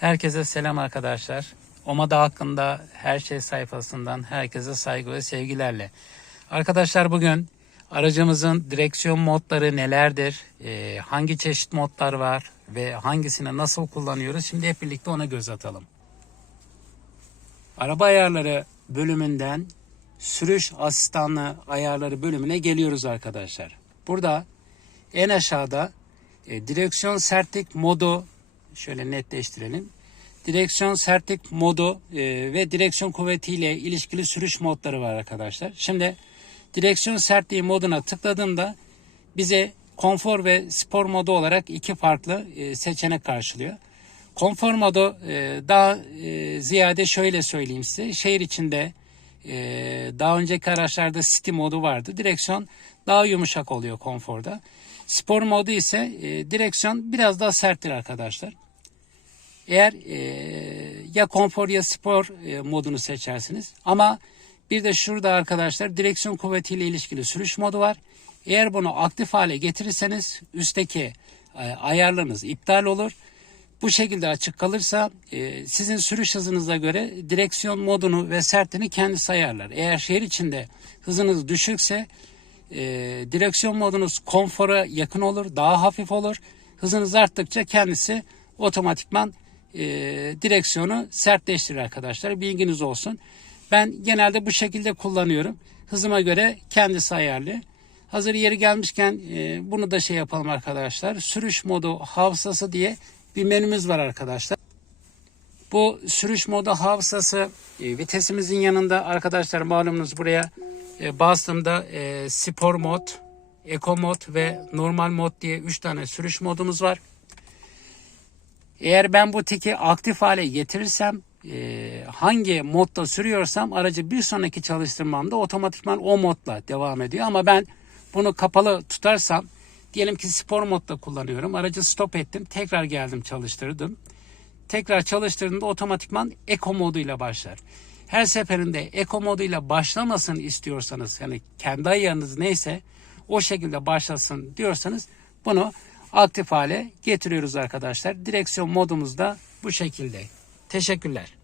Herkese selam arkadaşlar. Omada hakkında her şey sayfasından herkese saygı ve sevgilerle. Arkadaşlar bugün aracımızın direksiyon modları nelerdir, e, hangi çeşit modlar var ve hangisini nasıl kullanıyoruz şimdi hep birlikte ona göz atalım. Araba ayarları bölümünden sürüş asistanlı ayarları bölümüne geliyoruz arkadaşlar. Burada en aşağıda e, direksiyon sertlik modu şöyle netleştirelim. Direksiyon sertlik modu e, ve direksiyon kuvvetiyle ilişkili sürüş modları var arkadaşlar. Şimdi direksiyon sertliği moduna tıkladığımda bize konfor ve spor modu olarak iki farklı e, seçenek karşılıyor. Konfor modu e, daha e, ziyade şöyle söyleyeyim size. Şehir içinde e, daha önceki araçlarda city modu vardı. Direksiyon daha yumuşak oluyor konforda. Spor modu ise e, direksiyon biraz daha serttir arkadaşlar. Eğer e, ya konfor ya spor e, modunu seçersiniz. Ama bir de şurada arkadaşlar direksiyon kuvvetiyle ilişkili sürüş modu var. Eğer bunu aktif hale getirirseniz üstteki e, ayarlarınız iptal olur. Bu şekilde açık kalırsa e, sizin sürüş hızınıza göre direksiyon modunu ve sertliğini kendisi ayarlar. Eğer şehir içinde hızınız düşükse e, direksiyon modunuz konfora yakın olur, daha hafif olur. Hızınız arttıkça kendisi otomatikman e, direksiyonu sertleştirir arkadaşlar. Bilginiz olsun. Ben genelde bu şekilde kullanıyorum. Hızıma göre kendisi ayarlı. Hazır yeri gelmişken e, bunu da şey yapalım arkadaşlar. Sürüş modu hafızası diye bir menümüz var arkadaşlar. Bu sürüş modu hafızası e, vitesimizin yanında arkadaşlar malumunuz buraya e, bastığımda e, spor mod, eco mod ve normal mod diye 3 tane sürüş modumuz var. Eğer ben bu tiki aktif hale getirirsem e, hangi modda sürüyorsam aracı bir sonraki çalıştırmamda otomatikman o modla devam ediyor. Ama ben bunu kapalı tutarsam diyelim ki spor modda kullanıyorum. Aracı stop ettim. Tekrar geldim çalıştırdım. Tekrar çalıştırdığımda otomatikman eco moduyla başlar. Her seferinde eco moduyla başlamasını istiyorsanız yani kendi ayarınız neyse o şekilde başlasın diyorsanız bunu aktif hale getiriyoruz arkadaşlar. Direksiyon modumuz da bu şekilde. Teşekkürler.